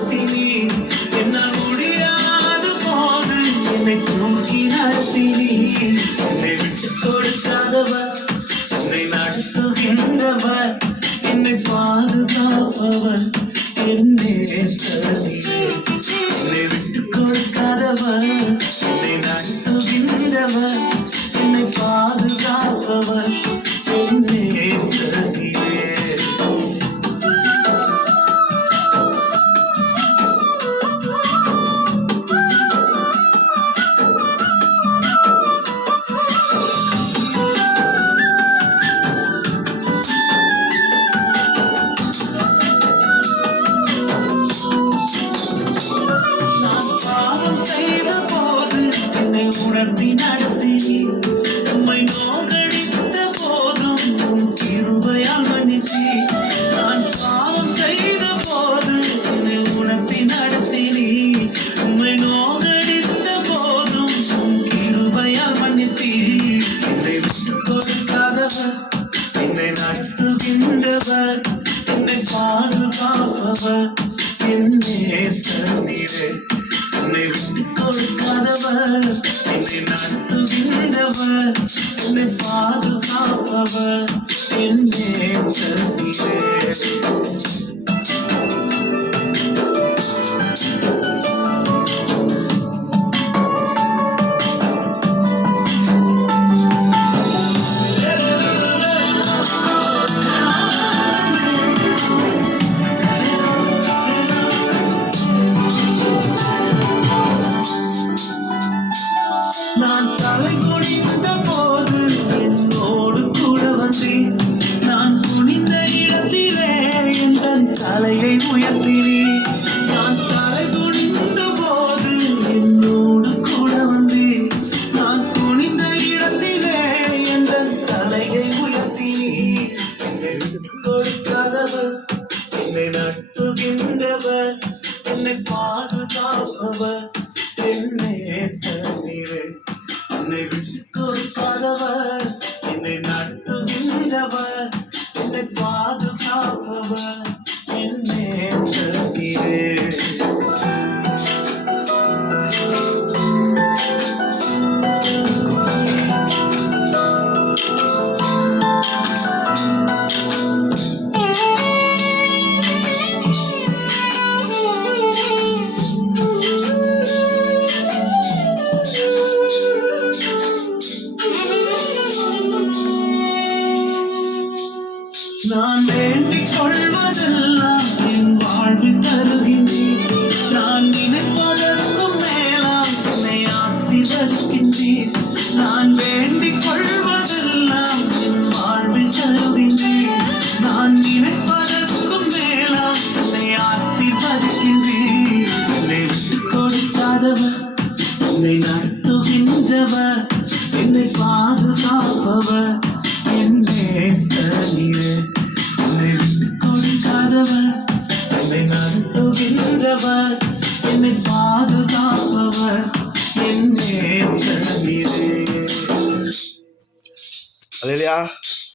காட்டினி என்னால் முடியாத போது என்னை தூக்கி நடத்தினி என்னை விட்டு கொடுக்காதவர் என்னை நடத்துகின்றவர் என்னை பாதுகாப்பவர் என்னே சதியே என்னை விட்டு கொடுக்காதவர் என்னை நடத்துகின்றவர் என்னை பாதுகாப்பவர் என்னே சதியே உணர்த்தி நடத்தி உம்மை நோகடித்த போதும் உன் கிருபையால் மன்னித்தி நான் பாவம் செய்த போது என்னை உணர்த்தி நடத்தினி உம்மை நோகடித்த போதும் உன் கிருபையால் மன்னித்தி என்னை விட்டு கொடுக்காதவர் என்னை நடத்துகின்றவர் என்னை பாதுகாப்பவர் என்னே தண்ணீரே என்னை விட்டு கொடுக்காதவர் என்னை நடத்துகின்றவர் என்னை பாதுகாப்பவர் என்னே தண்ணீரே நான் தலை குனிந்த போது என்னோடு கூட வந்து நான் குனிந்த இடத்திலே என் தலையை உயர்த்தினி நான் தலை குனிந்த போது என்னோடு கூட வந்து நான் குனிந்த இடத்திலே என் தலையை உயர்த்தினி என்னை விட்டு கொடுக்காதவர் என்னை நடத்துகின்றவர் என்னை பாதுகாப்பவர் என்னே தண்ணீரே என்னை விட்டு கொடுக்காதவர் என்னை நடத்துகின்றவர் என்னை பாதுகாப்பவர் என்னே தண்ணீரே நான் வேண்டிக் கொள்வதெல்லாம் என் வாழ்வில் தருகின்றேன் நான் நினைப்பதற்கும் மேலாம் என்னை ஆசீர்வதிக்கின்றேன் நான் வேண்டிக் கொள்வதெல்லாம் என் வாழ்வில் தருகின்றேன் நான் நினைப்பதற்கும் மேலாம் என்னை ஆசீர்வதிக்கின்றேன் என்னை விட்டு கொடுக்காதவர் என்னை நடத்துகின்றவர் என்னை பாதுகாப்பவர் என்னே தண்ணீரே என்னை விட்டு கொடுக்காதவர் என்னை நடத்துகின்றவர் என்னை பாதுகாப்பவர் என்னே தண்ணீரே. அல்லேலூயா.